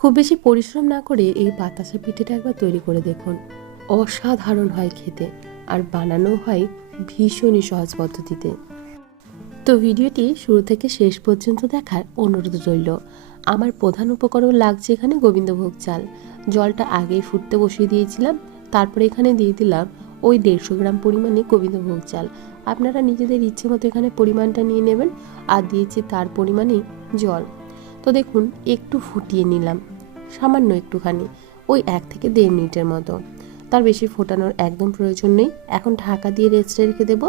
খুব বেশি পরিশ্রম না করে এই বাতাসা পিঠেটা একবার তৈরি করে দেখুন। অসাধারণ হয় খেতে, আর বানানো হয় ভীষণই সহজ পদ্ধতিতে। তো ভিডিওটি শুরু থেকে শেষ পর্যন্ত দেখার অনুরোধ রইল। আমার প্রধান উপকরণ লাগছে এখানে গোবিন্দভোগ চাল। জলটা আগেই ফুটতে বসিয়ে দিয়েছিলাম। তারপরে এখানে দিয়ে দিলাম ওই 150 গ্রাম পরিমাণে গোবিন্দভোগ চাল। আপনারা নিজেদের ইচ্ছে মতো এখানে পরিমাণটা নিয়ে নেবেন। আর দিয়েছি তার পরিমাণেই জল। তো দেখুন, একটু ফুটিয়ে নিলাম, সামান্য একটুখানি, ওই 1 থেকে 1.5 মিনিটের মতো। তার বেশি ফোটানোর একদম প্রয়োজন নেই। এখন ঢাকা দিয়ে রেস্টে রেখে দেব।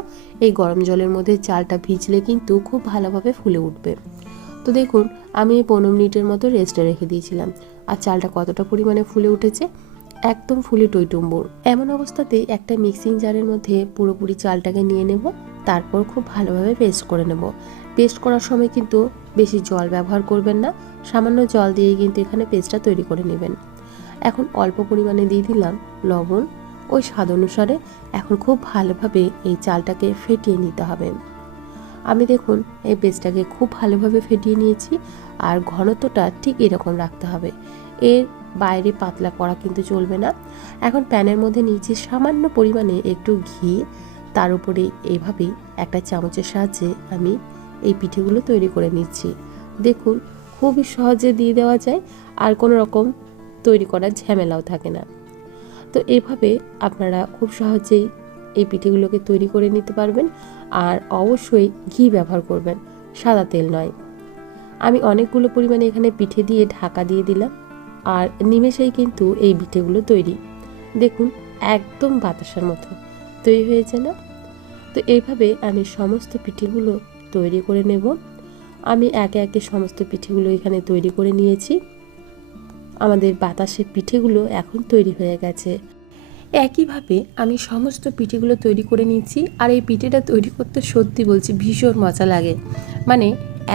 এই গরম জলের মধ্যে চালটা ভিজলে কিন্তু খুব ভালোভাবে ফুলে উঠবে। তো দেখুন, আমি 15 মিনিটের মতো রেস্টে রেখে দিয়েছিলাম। আর চালটা কতটা পরিমাণে ফুলে উঠেছে, একদম ফুলে টইটুম্বুর। এমন অবস্থাতে একটা মিক্সিং জারের মধ্যে পুরোপুরি চালটাকে নিয়ে নেব। তারপর খুব ভালোভাবে পেস্ট করে নেব। পেস্ট করার সময় কিন্তু বেশি জল ব্যবহার করবেন না, সামান্য জল দিয়ে কিন্তু এখানে পেস্টটা তৈরি করে নেবেন। এখন অল্প পরিমাণে দিয়ে দিলাম লবণ, ওই স্বাদ অনুসারে। এখন খুব ভালোভাবে এই চালটাকে ফেটিয়ে নিতে হবে। আমি দেখুন এই পেস্টটাকে খুব ভালোভাবে ফেটিয়ে নিয়েছি। আর ঘনত্বটা ঠিক এরকম রাখতে হবে, এর বাইরে পাতলা করা কিন্তু চলবে না। এখন প্যানের মধ্যে নিয়েছি সামান্য পরিমাণে একটু ঘি। তার উপরে এইভাবেই একটা চামচের সাহায্যে আমি এই পিঠেগুলো তৈরি করে নিচ্ছি। দেখুন, খুবই সহজে দিয়ে দেওয়া যায়, আর কোনো রকম তৈরি করার ঝামেলাও থাকে না। তো এইভাবে আপনারা খুব সহজেই এই পিঠেগুলোকে তৈরি করে নিতে পারবেন। আর অবশ্যই ঘি ব্যবহার করবেন, সাদা তেল নয়। আমি অনেকগুলো পরিমাণে এখানে পিঠে দিয়ে ঢাকা দিয়ে দিলাম। আর নিমেষেই কিন্তু এই পিঠেগুলো তৈরি। দেখুন, একদম বাতাসার মতো তৈরি হয়েছে না? তো এইভাবে আমি সমস্ত পিঠেগুলো তৈরি করে নেব। আমি একে একে সমস্ত পিঠেগুলো এখানে তৈরি করে নিয়েছি। আমাদের বাতাসের পিঠেগুলো এখন তৈরি হয়ে গেছে। একইভাবে আমি সমস্ত পিঠেগুলো তৈরি করে নিচ্ছি। আর এই পিঠেটা তৈরি করতে সত্যি বলছি ভীষণ মজা লাগে। মানে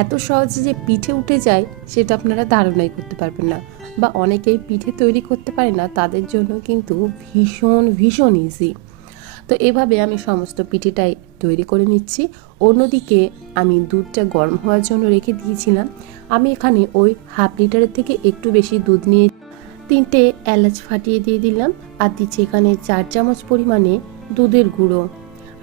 এত সহজে যে পিঠে উঠে যায় সেটা আপনারা ধারণাই করতে পারবেন না। বা অনেকেই পিঠে তৈরি করতে পারে না, তাদের জন্য কিন্তু ভীষণ ভীষণ ইজি। তো এভাবে আমি সমস্ত পিঠেটাই তৈরি করে নিচ্ছি। অন্যদিকে আমি দুধটা গরম হওয়ার জন্য রেখে দিয়েছিলাম। আমি এখানে ওই হাফ লিটারের থেকে একটু বেশি দুধ নিয়ে 3টে এলাচ ফাটিয়ে দিয়ে দিলাম। আর দিচ্ছি এখানে 4 চামচ পরিমাণে দুধের গুঁড়ো।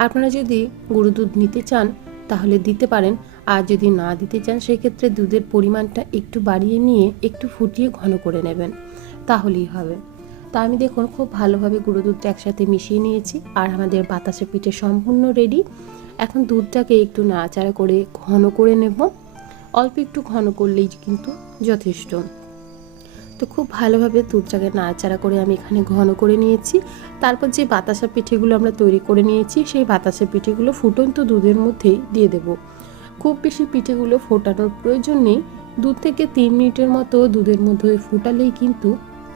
আপনারা যদি গুঁড়ো দুধ নিতে চান তাহলে দিতে পারেন, আর যদি না দিতে চান সেক্ষেত্রে দুধের পরিমাণটা একটু বাড়িয়ে নিয়ে একটু ফুটিয়ে ঘন করে নেবেন, তাহলেই হবে। তা আমি দেখুন খুব ভালোভাবে গুঁড়ো দুধটা একসাথে মিশিয়ে নিয়েছি। আর আমাদের বাতাসা পিঠে সম্পূর্ণ রেডি। এখন দুধটাকে একটু নাড়াচাড়া করে ঘন করে নেব। অল্প একটু ঘন করলেই কিন্তু যথেষ্ট। তো খুব ভালোভাবে দুধটাকে নাড়াচাড়া করে আমি এখানে ঘন করে নিয়েছি। তারপর যে বাতাসা পিঠেগুলো আমরা তৈরি করে নিয়েছি সেই বাতাসা পিঠেগুলো ফুটন্ত দুধের মধ্যেই দিয়ে দেব। খুব বেশি পিঠেগুলো ফোটানোর প্রয়োজন নেই। 2 থেকে 3 মিনিটের মতো দুধের মধ্যে ফুটালেই কিন্তু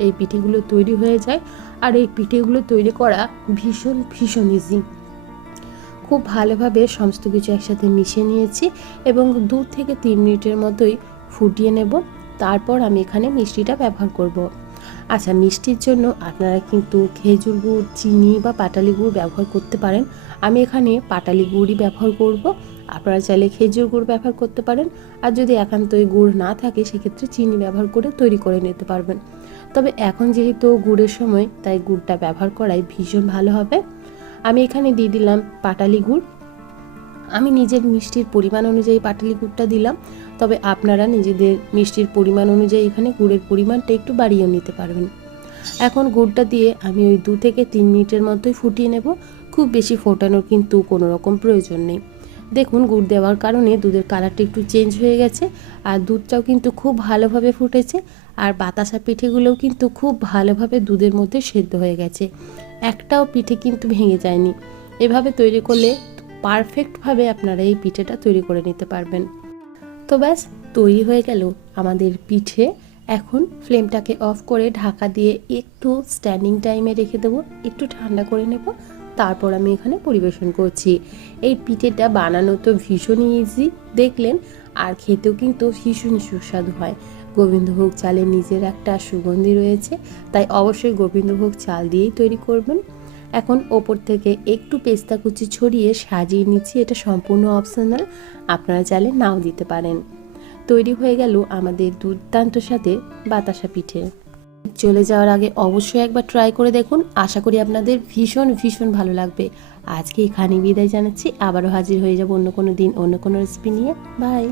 এই পিঠেগুলো তৈরি হয়ে যায়। আর এই পিঠেগুলো তৈরি করা ভীষণ ভীষণ ইজি। খুব ভালোভাবে সমস্ত কিছু একসাথে মিশিয়ে নিয়েছি এবং 2 থেকে 3 মিনিটের মতোই ফুটিয়ে নেব। তারপর আমি এখানে মিষ্টিটা ব্যবহার করব। আচ্ছা, মিষ্টির জন্য আপনারা কিন্তু খেজুর গুড়, চিনি বা পাটালি গুড় ব্যবহার করতে পারেন। আমি এখানে পাটালি গুড়ই ব্যবহার করব। আপনারা চাইলে খেজুর গুড় ব্যবহার করতে পারেন। আর যদি একান্তই গুড় না থাকে সেক্ষেত্রে চিনি ব্যবহার করে তৈরি করে নিতে পারবেন। তবে এখন যেহেতু গুড়ের সময়, তাই গুড়টা ব্যবহার করাই ভীষণ ভালো হবে। আমি এখানে দিয়ে দিলাম পাটালি গুড়। আমি নিজের মিষ্টির পরিমাণ অনুযায়ী পাটালি গুড়টা দিলাম। তবে আপনারা নিজেদের মিষ্টির পরিমাণ অনুযায়ী এখানে গুড়ের পরিমাণটা একটু বাড়িয়ে নিতে পারবেন। এখন গুড়টা দিয়ে আমি ওই 2 থেকে 3 মিনিটের মধ্যেই ফুটিয়ে নেব। খুব বেশি ফোটানোর কিন্তু কোনো রকম প্রয়োজন নেই। দেখুন, গুড় দেওয়ার কারণে দুধের কালারটা একটু চেঞ্জ হয়ে গেছে। আর দুধটাও কিন্তু খুব ভালোভাবে ফুটেছে। আর বাতাসা পিঠেগুলোও কিন্তু খুব ভালোভাবে দুধের মধ্যে সেদ্ধ হয়ে গেছে। একটাও পিঠে কিন্তু ভেঙে যায়নি। এভাবে তৈরি করলে পারফেক্টভাবে আপনারা এই পিঠেটা তৈরি করে নিতে পারবেন। তো ব্যাস, তৈরি হয়ে গেল আমাদের পিঠে। এখন ফ্লেমটাকে অফ করে ঢাকা দিয়ে একটু স্ট্যান্ডিং টাইমে রেখে দেবো, একটু ঠান্ডা করে নেব। তারপর আমি এখানে পরিবেশন করছি। এই পিঠেটা বানানো তো ভীষণই ইজি দেখলেন, আর খেতেও কিন্তু ভীষণ সুস্বাদু হয়। গোবিন্দভোগ চালের নিজের একটা সুগন্ধি রয়েছে, তাই অবশ্যই গোবিন্দভোগ চাল দিয়েই তৈরি করবেন। এখন ওপর থেকে একটু পেস্তা কুচি ছড়িয়ে সাজিয়ে নিচ্ছি। এটা সম্পূর্ণ অপশনাল, আপনারা চাইলে নাও দিতে পারেন। তৈরি হয়ে গেল আমাদের দুর্দান্ত সাথে বাতাসা পিঠে। চলে যাওয়ার আগে অবশ্যই একবার ট্রাই করে দেখুন, আশা করি আপনাদের ভীষণ ভীষণ ভালো লাগবে। আজকে এখানেই বিদায় জানাচ্ছি, আবারও হাজির হয়ে যাব অন্য কোনো দিন অন্য কোনো রেসিপি নিয়ে। বাই।